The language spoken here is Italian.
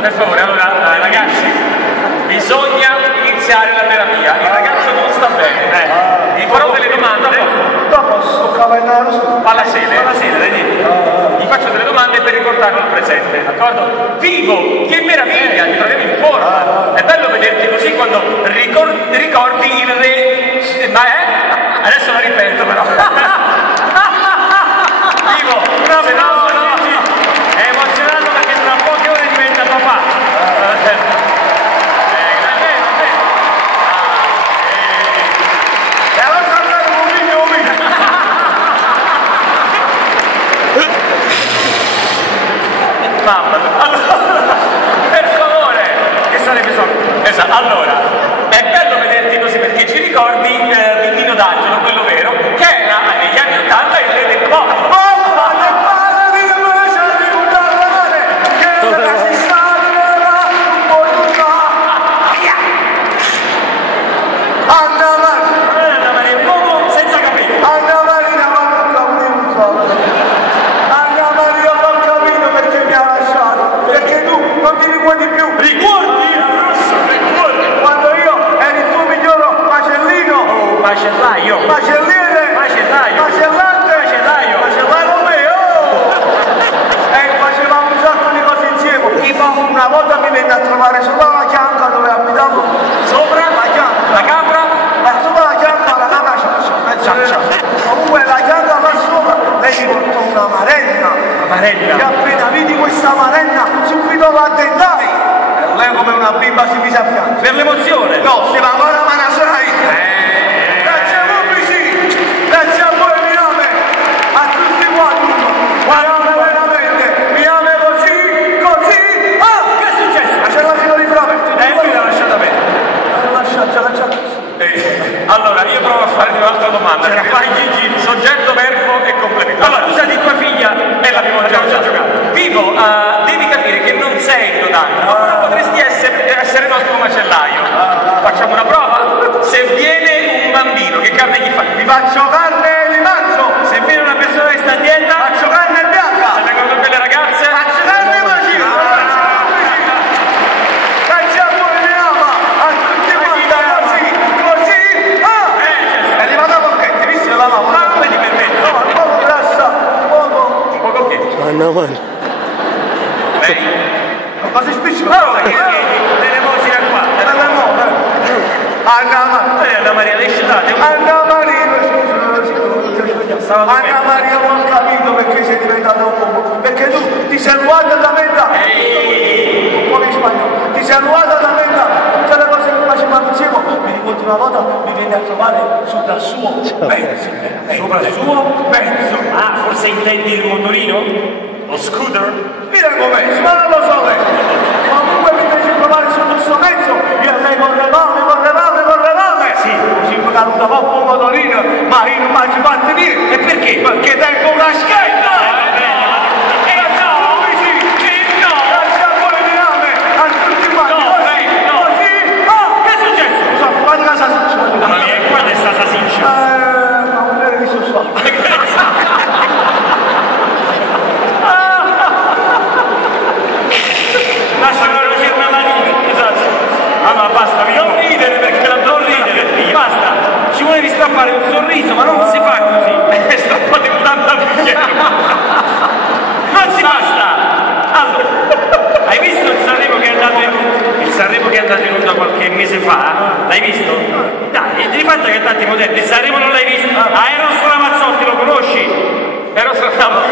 Per favore, allora, ragazzi, bisogna iniziare la terapia. Il ragazzo non sta bene. Gli farò delle domande. Dopo sto cavallaro. Pallasele, gli faccio delle domande per riportarlo al presente, d'accordo? Vivo, che meraviglia, ti troviamo in forma. È bello vederti così quando ricordi il re. Ma adesso la ripeto però. Vivo, se no, è emozionato perché tra poche ore diventa papà. Mamma, allora, per favore, che sarebbe solo? Esatto, allora, è bello vederti così perché ci ricordi Vittino d'Angelo, quello vero, che era negli anni 80 il re del pop. Una volta mi venne a trovare sopra la chianca dove abitavo. Sopra? La chianca? La capra? Sopra la chianca la capra c'è. Comunque la chianca là sopra, lei mi portò una marenda. Una marenda? E appena vidi questa marenda, subito la tentai. Lei come una bimba si mise a piangere. Per l'emozione? No, se va ancora ma ne sai. Grazie a voi vicini, grazie a voi mi ame, a tutti quanti. Guarda veramente, mi ame così. Che è successo? Ma c'è la fila di frame. Lui l'ha lasciata bene. Allora, io provo a farti un'altra domanda. Ce la fai Gigi, soggetto, verbo e complemento. Allora, scusate, tua figlia l'abbiamo già giocato. Vivo, devi capire che non sei il Dodano, ma potresti essere nostro macellaio. Facciamo una prova? Se viene un bambino, che carne gli fai? Vi faccio carne e li mangio. Se viene una persona che sta a dieta? Faccio carne bianca. Se vengono belle ragazze? Faccio carne e macino. Grazie a voi mi ama, a tutti quanti così. È arrivata a Porchetti, visto la lava? Ma come ti permetto? No, un poco grassa, un poco che? Lei? Non cosa spiccica? No, perché l'elemosina qua. Anna Maria, lei scetate? Anna Maria, non ho capito perché sei diventata un uomo. Perché tu ti sei ruata da metà. Come in spagnolo. Ti sei ruata da metà. Tutte le cose che facevamo insieme. Mi ricordo una volta mi venne a trovare sul suo mezzo. Sopra il suo mezzo. Ah, forse intendi il motorino? Lo scooter? Mira com'è, ma non lo so lei. Comunque mi fece trovare sul suo mezzo. Io lei correvamo. Sì. Così mi caduta poco un motorino, ma io non faccio parte niente. E perché? Perché tengo una scheda! Grazie a voi mi ame, a tutti quanti. Così? Che è successo? Sono fuori casa siccia. Ma vieni qua è stata siccia. Ma non è visto sto. Lasciami una mattina. Esatto. Allora basta, non ridere perché non ridere. Basta. Ci volevi strappare un sorriso, ma non si fa così. Strappate un tanta bicchiere. Non si basta. Allora, hai visto il Sanremo che è andato in onda qualche mese fa? L'hai visto? Dai, di fatto che tanti moderni. Il Sanremo non l'hai visto? Ah, Eros Ramazzotti, lo conosci? Eros Ramazzotti.